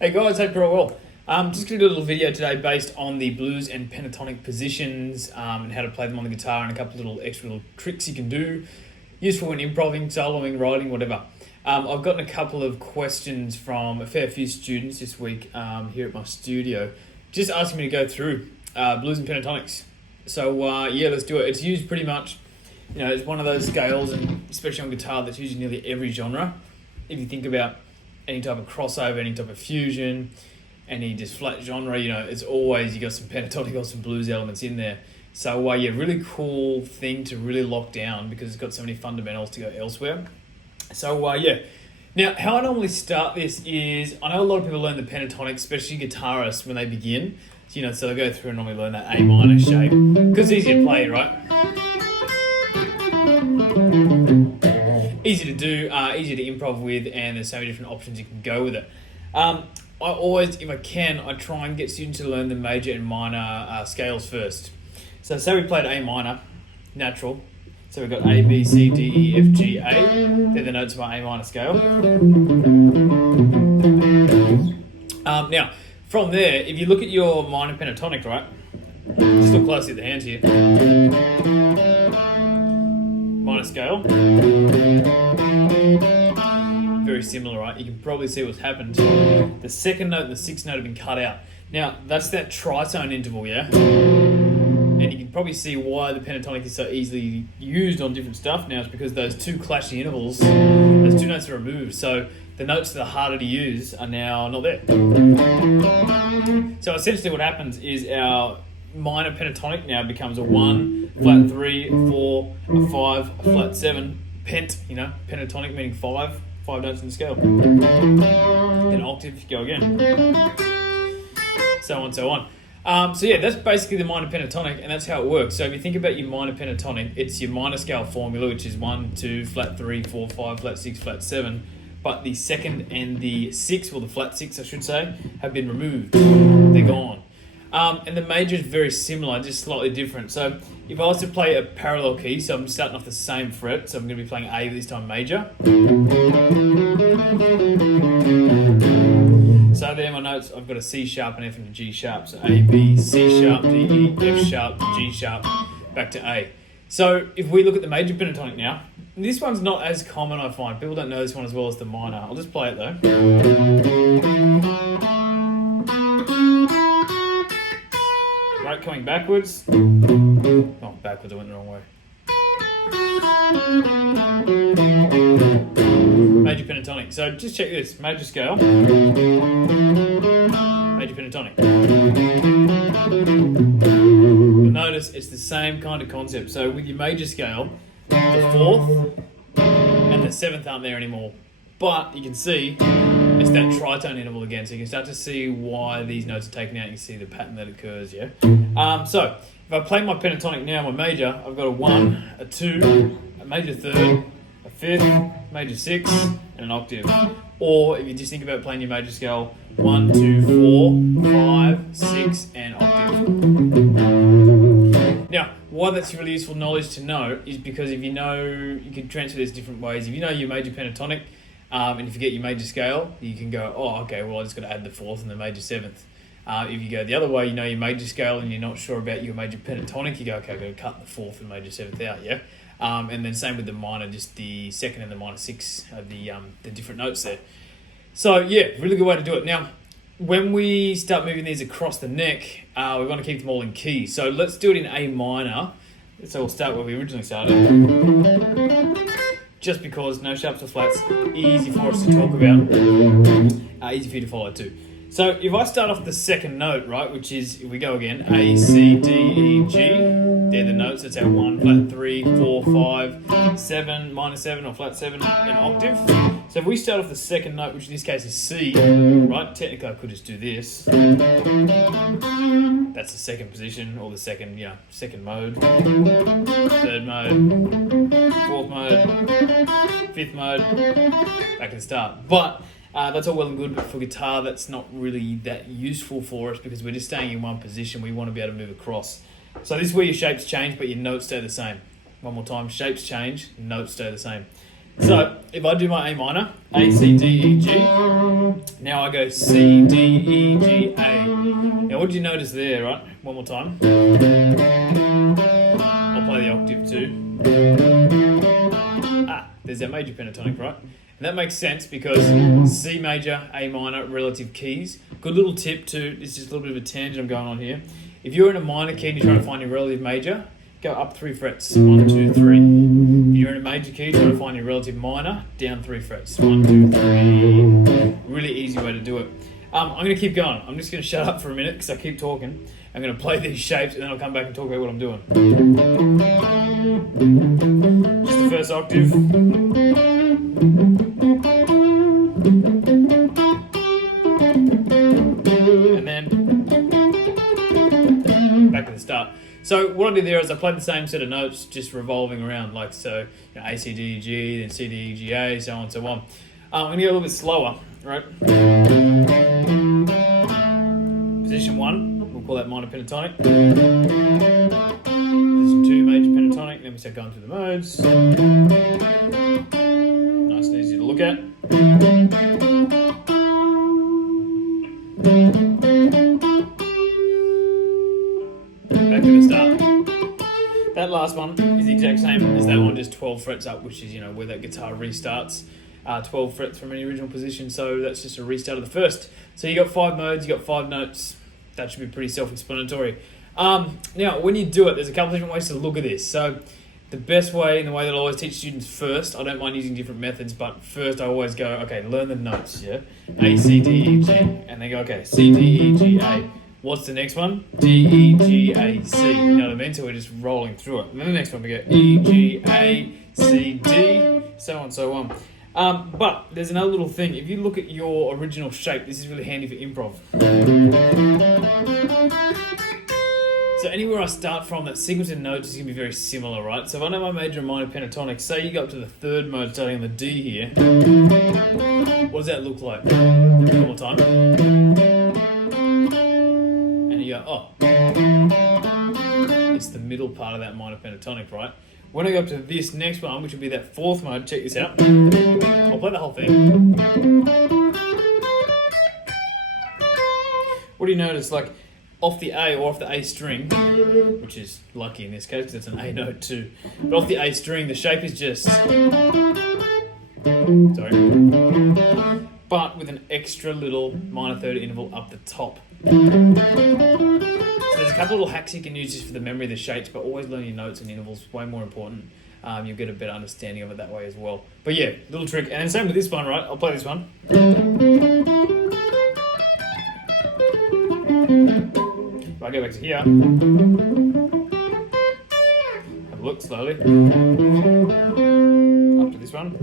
Hey guys, hope you're all well. Just going to do a little video today based on the blues and pentatonic positions and how to play them on the guitar and a couple of little extra little tricks you can do. Useful when improvising, soloing, writing, whatever. I've gotten a couple of questions from a fair few students this week here at my studio, just asking me to go through blues and pentatonics. So yeah, let's do it. It's used pretty much, it's one of those scales, and especially on guitar, that's used in nearly every genre. If you think about any type of crossover, any type of fusion, any just flat genre, it's always, you got some pentatonic or some blues elements in there. So yeah, really cool thing to really lock down because it's got so many fundamentals to go elsewhere. So yeah. Now, how I normally start this is, I know a lot of people learn the pentatonic, especially guitarists when they begin. So they go through and normally learn that A minor shape because it's easy to play, right? Easy to do, easy to improv with, and there's so many different options you can go with it. I always, if I can, I try and get students to learn the major and minor scales first. So say we played A minor, natural. So we've got A, B, C, D, E, F, G, A. They're the notes of our A minor scale. Now, from there, if you look at your minor pentatonic, right? Just look closely at the hands here. Minor scale. Very similar, right? You can probably see what's happened. The second note and the sixth note have been cut out. Now, that's that tritone interval, yeah? And you can probably see why the pentatonic is so easily used on different stuff now. It's because those two clashing intervals, those two notes are removed. So the notes that are harder to use are now not there. So essentially what happens is our minor pentatonic now becomes a 1, flat 3, 4, a 5, a flat 7, pent, pentatonic meaning 5 notes in the scale. Then octave, go again. So on, so on. So yeah, that's basically the minor pentatonic, and that's how it works. So if you think about your minor pentatonic, it's your minor scale formula, which is 1, 2, flat 3, 4, 5, flat 6, flat 7. But the second and the sixth, or the flat 6 I should say, have been removed. They're gone. And the major is very similar, just slightly different. So if I was to play a parallel key, so I'm starting off the same fret, so I'm going to be playing A this time major. So there are my notes. I've got a C sharp, an F, and a G sharp. So A, B, C sharp, D, E, F sharp, G sharp, back to A. So if we look at the major pentatonic now, this one's not as common, I find. People don't know this one as well as the minor. I'll just play it though. Right, coming backwards. Oh, backwards, I went the wrong way. Major pentatonic. So just check this. Major scale. Major pentatonic. You'll notice it's the same kind of concept. So with your major scale, the fourth and the seventh aren't there anymore. But you can see it's that tritone interval again. So you can start to see why these notes are taken out. You can see the pattern that occurs, yeah? So if I play my pentatonic now, my major, I've got a 1, a 2, a major third, a fifth, major 6, and an octave. Or if you just think about playing your major scale, 1, 2, 4, 5, 6, and octave. Now, why that's really useful knowledge to know is because if you know, you can transfer this different ways. If you know your major pentatonic, and if you get your major scale, you can go, oh, okay, well, I just got to add the fourth and the major seventh. If you go the other way, you know your major scale and you're not sure about your major pentatonic, you go, okay, I've got to cut the fourth and major seventh out, yeah? And then same with the minor, just the second and the minor 6 are the different notes there. So yeah, really good way to do it. Now, when we start moving these across the neck, we want to keep them all in key. So let's do it in A minor. So we'll start where we originally started. Just because no sharps or flats, easy for us to talk about, easy for you to follow too. So if I start off the second note, right, which is, if we go again, A, C, D, E, G, they're the notes. That's our 1, flat 3, 4, 5, 7, minor 7 or flat 7, and octave. So if we start off the second note, which in this case is C, right, technically I could just do this. That's the second position, or the second, second mode, third mode, fourth mode, fifth mode, back and start. But that's all well and good, but for guitar, that's not really that useful for us because we're just staying in one position. We want to be able to move across. So this is where your shapes change, but your notes stay the same. One more time, shapes change, notes stay the same. So if I do my A minor, A, C, D, E, G, Now I go C, D, E, G, A. Now what did you notice there, right? One more time. I'll play the octave too. There's our major pentatonic, right? And that makes sense because C major, A minor, relative keys. Good little tip too, it's just a little bit of a tangent I'm going on here. If you're in a minor key and you're trying to find your relative major, go up 3 frets. 1, 2, 3. If you're in a major key, trying to find your relative minor, down 3 frets. 1, 2, 3. Really easy way to do it. I'm going to keep going. I'm just going to shut up for a minute because I keep talking. I'm going to play these shapes and then I'll come back and talk about what I'm doing. Just the first octave. And then back to the start. So what I did there is I played the same set of notes, just revolving around, like so, A, C, D, E, G, then C, D, E, G, A, so on and so on. I'm going to go a little bit slower, right? Position 1, we'll call that minor pentatonic. Position 2, major pentatonic. Then we start going through the modes. Nice and easy to look at. Back to the start. That last one is the exact same as that one, just 12 frets up, which is where that guitar restarts. 12 frets from any original position, so that's just a restart of the first. So you got 5 modes, you got 5 notes. That should be pretty self-explanatory. Now, when you do it, there's a couple of different ways to look at this. So the best way, and the way that I always teach students first, I don't mind using different methods, but first I always go, okay, learn the notes, yeah? A, C, D, E, G. And they go, okay, C, D, E, G, A. What's the next one? D, E, G, A, C. You know what I mean? So we're just rolling through it. And then the next one we go E, G, A, C, D, so on, so on. But there's another little thing. If you look at your original shape, this is really handy for improv. So anywhere I start from, that sequence of notes is going to be very similar, right? So if I know my major and minor pentatonic, say you go up to the 3rd mode starting on the D here, what does that look like? One more time. And you go, oh, it's the middle part of that minor pentatonic, right? When I go up to this next one, which will be that 4th mode, check this out. I'll play the whole thing. What do you notice? Like, off the A or off the A string, which is lucky in this case because it's an A note too, but off the A string, the shape is just... Sorry. But with an extra little minor third interval up the top. So there's a couple of little hacks you can use just for the memory of the shapes, but always learn your notes and intervals, way more important. You'll get a better understanding of it that way as well. But yeah, little trick. And same with this one, right? I'll play this one. If I go back to here, have a look slowly. Up to this one.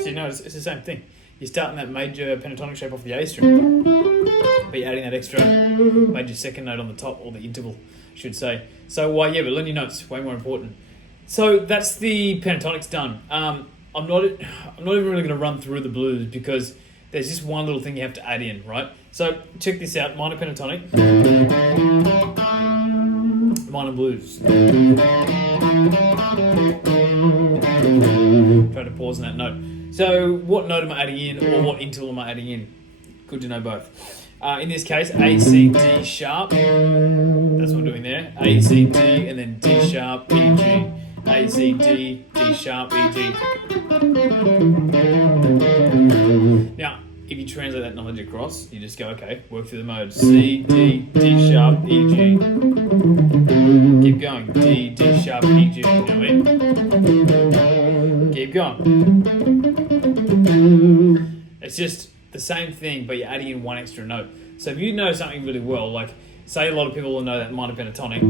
So you notice it's the same thing. You're starting that major pentatonic shape off the A string, but you're adding that extra major 2nd note on the top, or the interval, I should say. So but learn your notes, way more important. So that's the pentatonics done. I'm not even really going to run through the blues because there's just one little thing you have to add in, right? So check this out, minor pentatonic, minor blues. Try to pause on that note. So what note am I adding in, or what interval am I adding in? Good to know both. In this case, A, C, D sharp. That's what I'm doing there. A, C, D, and then D sharp, E, G. A, C, D, D sharp, E, G. Now, if you translate that knowledge across, you just go, okay, work through the modes. C, D, D sharp, E, G. Keep going. D, D sharp, E, G. You know what I mean? Keep going. It's just the same thing, but you're adding in one extra note. So if you know something really well, like say a lot of people will know that minor pentatonic,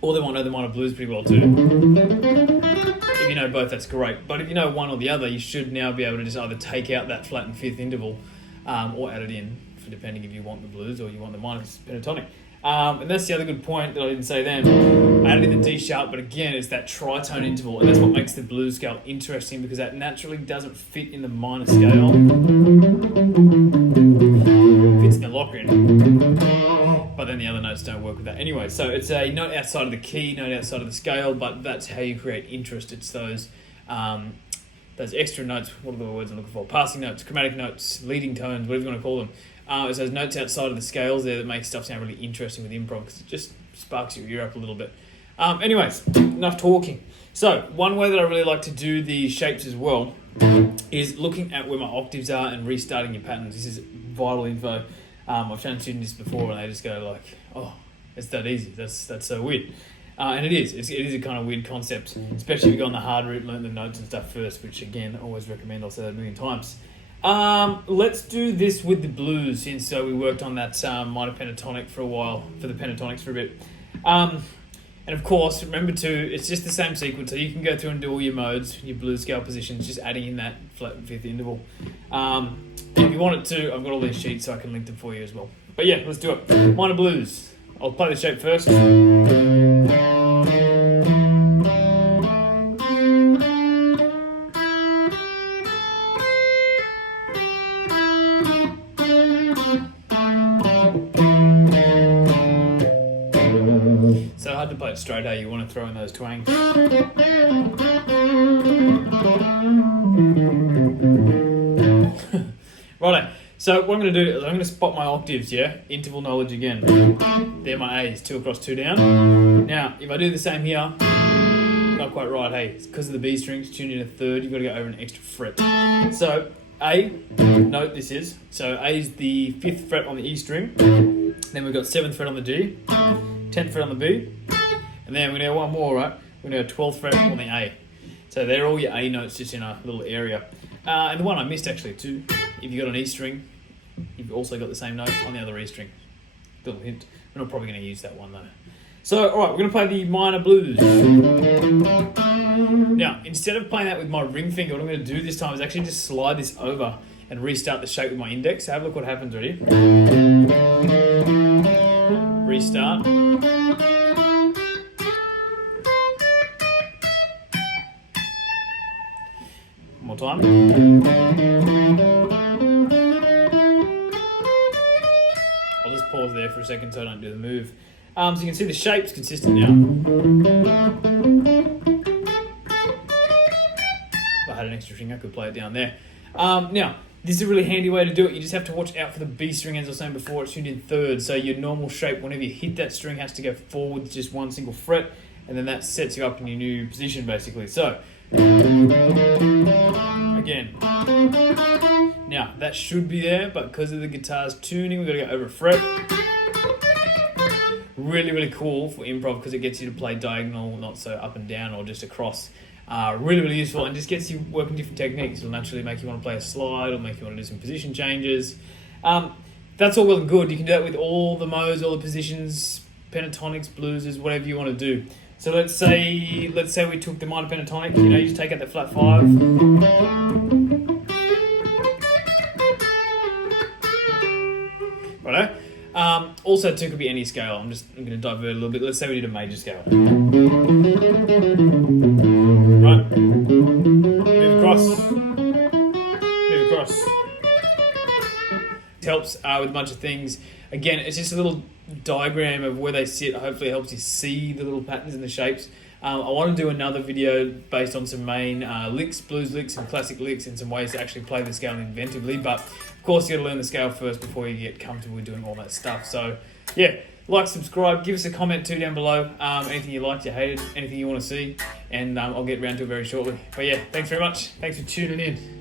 or they might know the minor blues pretty well too. If you know both, that's great. But if you know one or the other, you should now be able to just either take out that flat and 5th interval, or add it in, for depending if you want the blues or you want the minor pentatonic. And that's the other good point that I didn't say then. I added in the D sharp, but again, it's that tritone interval, and that's what makes the blues scale interesting, because that naturally doesn't fit in the minor scale. It fits in the Locrian, but then the other notes don't work with that anyway. So it's a note outside of the key, note outside of the scale, but that's how you create interest. It's those those extra notes, what are the words I'm looking for? Passing notes, chromatic notes, leading tones, whatever you want to call them. It's those notes outside of the scales there that make stuff sound really interesting with improv because it just sparks your ear up a little bit. Anyways, enough talking. So, one way that I really like to do the shapes as well is looking at where my octaves are and restarting your patterns. This is vital info. I've shown students this before and they just go like, oh, it's that easy. That's so weird. And it is. It is a kind of weird concept, especially if you go on the hard route, learn the notes and stuff first, which again, I always recommend. I'll say that a million times. Let's do this with the blues, since we worked on that minor pentatonic for a while, for the pentatonics for a bit. And of course, remember too, it's just the same sequence, so you can go through and do all your modes, your blues scale positions, just adding in that flat fifth interval. If you want it to, I've got all these sheets so I can link them for you as well. But yeah, let's do it. Minor blues. I'll play the shape first. So hard to play it straight, you want to throw in those twangs. Righto, so what I'm going to do is I'm going to spot my octaves, interval knowledge again. They're my A's, 2 across, 2 down. Now, if I do the same here, not quite right, it's because of the B strings, tuned in a third, you've got to go over an extra fret. So, A, note this is, so A is the 5th fret on the E string, then we've got 7th fret on the G, 10th fret on the B, and then we're going to go one more, right? We're going to go 12th fret on the A. So they're all your A notes just in a little area. And the one I missed actually too, if you've got an E string, you've also got the same note on the other E string. Little hint. We're not probably going to use that one though. So, alright, we're going to play the minor blues. Now, instead of playing that with my ring finger, what I'm going to do this time is actually just slide this over and restart the shape with my index. So have a look what happens, ready? Restart. One more time. I'll just pause there for a second so I don't do the move. So you can see the shape's consistent now. If I had an extra string, I could play it down there. Now, this is a really handy way to do it. You just have to watch out for the B string, as I was saying before, it's tuned in third. So your normal shape, whenever you hit that string, has to go forward with just one single fret, and then that sets you up in your new position, basically. So, again. Now, that should be there, but because of the guitar's tuning, we've got to go over a fret. Really, really cool for improv because it gets you to play diagonal, not so up and down or just across. Really, really useful and just gets you working different techniques. It'll naturally make you want to play a slide or make you want to do some position changes. That's all well and good. You can do that with all the modes, all the positions, pentatonics, blueses, whatever you want to do. So let's say we took the minor pentatonic. You just take out the flat 5. Righto. Also, too, could be any scale. I'm going to divert a little bit. Let's say we did a major scale. Right. Move across. Move across. It helps with a bunch of things. Again, it's just a little diagram of where they sit. Hopefully it helps you see the little patterns and the shapes. I want to do another video based on some main licks, blues licks and classic licks and some ways to actually play the scale inventively. But of course you got to learn the scale first before you get comfortable with doing all that stuff. So yeah, like, subscribe, give us a comment too down below. Anything you liked, you hated, anything you want to see. And I'll get around to it very shortly. But yeah, thanks very much. Thanks for tuning in.